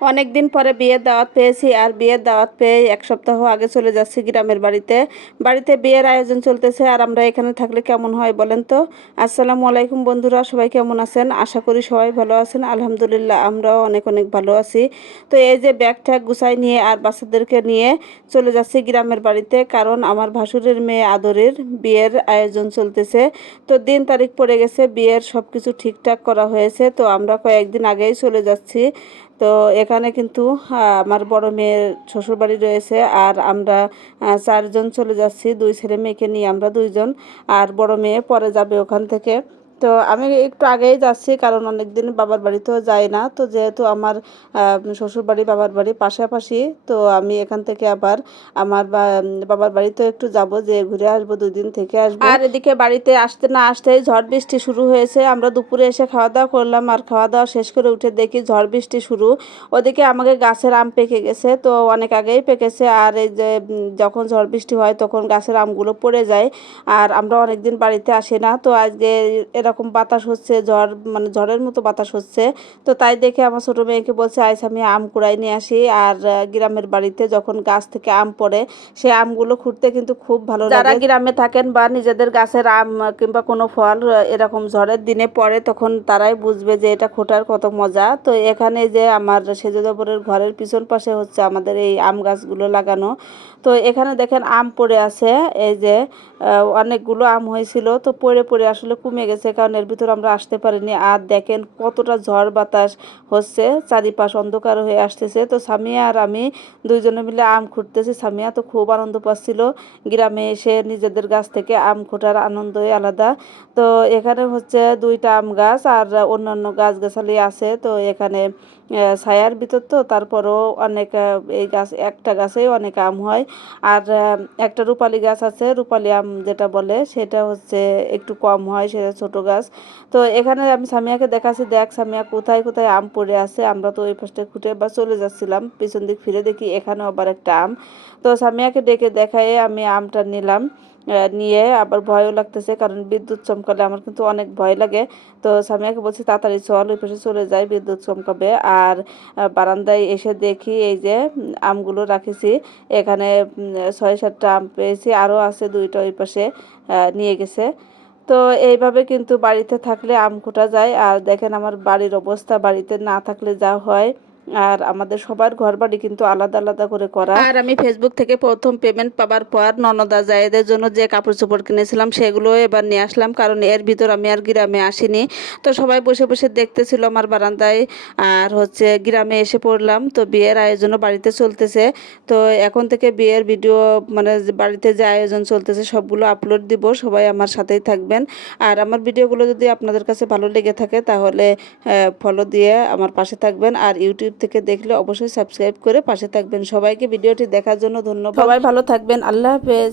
অনেক দিন পরে বিয়ের দাওয়াত পেয়েছি, আর বিয়ের দাওয়াত পেয়ে এক সপ্তাহ আগে চলে যাচ্ছি গ্রামের বাড়িতে। বাড়িতে বিয়ের আয়োজন চলতেছে, আর আমরা এখানে থাকলে কেমন হয় বলেন তো। আসসালামু আলাইকুম বন্ধুরা, সবাই কেমন আছেন? আশা করি সবাই ভালো আছেন। আলহামদুলিল্লাহ, আমরাও অনেক অনেক ভালো আছি। তো এই যে ব্যাগ ট্যাগ গুছাই নিয়ে আর বাচ্চাদেরকে নিয়ে চলে যাচ্ছি গ্রামের বাড়িতে, কারণ আমার ভাসুরের মেয়ে আদরের বিয়ের আয়োজন চলতেছে। তো দিন তারিখ পড়ে গেছে, বিয়ের সব কিছু ঠিকঠাক করা হয়েছে। তো আমরা কয়েকদিন আগেই চলে যাচ্ছি। তো এখানে কিন্তু আমার বড় মেয়ের শ্বশুরবাড়ি রয়েছে, আর আমরা চারজন চলে যাচ্ছি, দুই ছেলে মেয়েকে নিয়ে আমরা দুইজন, আর বড় মেয়ে পরে যাবে ওখান থেকে। তো আমি একটু আগেই যাচ্ছি, কারণ অনেক দিন বাবার বাড়িতেও যাই না। তো যেহেতু আমার শ্বশুর বাড়ি বাবার বাড়ি পাশাপাশি, তো আমি এখান থেকে আবার আমার বাবার বাড়িতেও একটু যাব, যে ঘুরে আসবো, 2 দিন থেকে আসবো। আর এদিকে বাড়িতে আসতে না আসতেই ঝড় বৃষ্টি শুরু হয়েছে। আমরা দুপুরে এসে খাওয়া দাওয়া করলাম, আর খাওয়া দাওয়া শেষ করে উঠে দেখি ঝড় বৃষ্টি শুরু। ওদিকে আমাকে গাছের আম পেকে গেছে, তো অনেক আগেই পেকেছে। আর এই যে যখন ঝড় বৃষ্টি হয় তখন গাছের আমগুলো পড়ে যায়, আর আমরা অনেক দিন বাড়িতে আসি না। তো আজকে এরকম বাতাস হচ্ছে, ঝড় মানে ঝড়ের মতো বাতাস হচ্ছে। তো তাই দেখে আমার ছোটো মেয়েকে বলছে, আইস আমি আম কুড়াই নিয়ে আসি। আর গ্রামের বাড়িতে যখন গাছ থেকে আম পড়ে, সেই আমগুলো খুঁড়তে কিন্তু খুব ভালো লাগে। যারা গ্রামে থাকেন বা নিজেদের গাছের আম কিংবা কোনো ফল এরকম ঝড়ের দিনে পড়ে, তখন তারাই বুঝবে যে এটা খোঁটার কত মজা। তো এখানে যে আমার সেজদাপুরের ঘরের পিছন পাশে হচ্ছে আমাদের এই আম গাছগুলো লাগানো। তো এখানে দেখেন আম পড়ে আছে, এই যে অনেকগুলো আম হয়েছিল, তো পড়ে পড়ে আসলে কমে গেছে, কারণ এর ভিতর আমরা আসতে পারিনি। আর দেখেন কতটা ঝড় বাতাস হচ্ছে, চারিপাশ অন্ধকার হয়ে আসতেছে। তো সামিয়া আর আমি দুইজনে মিলে আম খুঁড়তেছি। সামিয়া তো খুব আনন্দ পাচ্ছিল, গ্রামে এসে নিজেদের গাছ থেকে আম খোঁটার আনন্দই আলাদা। তো এখানে হচ্ছে 2টা আম গাছ, আর অন্যান্য গাছগাছালি আছে। তো এখানে ছায়ার ভিতর, তো তারপরও অনেক এই গাছ একটা গাছেই অনেক আম হয়। আর একটা রূপালি গাছ আছে, রূপালি আম যেটা বলে, সেটা হচ্ছে একটু কম হয়, সেটা ছোট গাছ। তো এখানে আমি সামিয়াকে দেখাচ্ছি, দেখ সামিয়া কোথায় কোথায় আম পড়ে আছে। আমরা তো ওই পাশে খুঁটে বা চলে যাচ্ছিলাম, পিছন দিক ফিরে দেখি এখানেও আবার একটা আম। তো সামিয়াকে ডেকে দেখায়ে আমি আমটা নিলাম। নিয়ে আবার ভয়ও লাগতেছে, কারণ বিদ্যুৎ চমকালে আমার কিন্তু অনেক ভয় লাগে। তো সামিয়াকে বলছি, তাড়াতাড়ি চল, ওই পাশে চলে যায়, বিদ্যুৎ চমকাবে। আর বারান্দায় এসে দেখি এই যে আমগুলো রাখেছি, এখানে 6-7টা আম পেয়েছি, আরও আছে 2টা ওই পাশে নিয়ে গেছে। তো এইভাবে কিন্তু বাড়িতে থাকলে আম খোঁটা যায়। আর দেখেন আমার বাড়ির অবস্থা, বাড়িতে না থাকলে যা হয়। আর আমাদের সবার ঘর বাড়ি কিন্তু আলাদা আলাদা করে করা। আর আমি ফেসবুক থেকে প্রথম পেমেন্ট পাবার পর ননদা জায়েদের জন্য যে কাপড় চোপড় কিনেছিলাম, সেগুলো এবার নিয়ে আসলাম, কারণ এর ভিতর আমি আর গ্রামে আসিনি। তো সবাই বসে বসে দেখতেছিল আমার বারান্দায়, আর হচ্ছে গ্রামে এসে পড়লাম। তো বিয়ের আয়োজনও বাড়িতে চলতেছে। তো এখন থেকে বিয়ের ভিডিও, মানে বাড়িতে যে আয়োজন চলতেছে সবগুলো আপলোড দিব, সবাই আমার সাথেই থাকবেন। আর আমার ভিডিওগুলো যদি আপনাদের কাছে ভালো লেগে থাকে, তাহলে ফলো দিয়ে আমার পাশে থাকবেন। আর ইউটিউব থেকে দেখলে অবশ্যই সাবস্ক্রাইব করে পাশে থাকবেন। সবাইকে ভিডিওটি দেখার জন্য ধন্যবাদ। সবাই ভালো থাকবেন। আল্লাহ হাফেজ।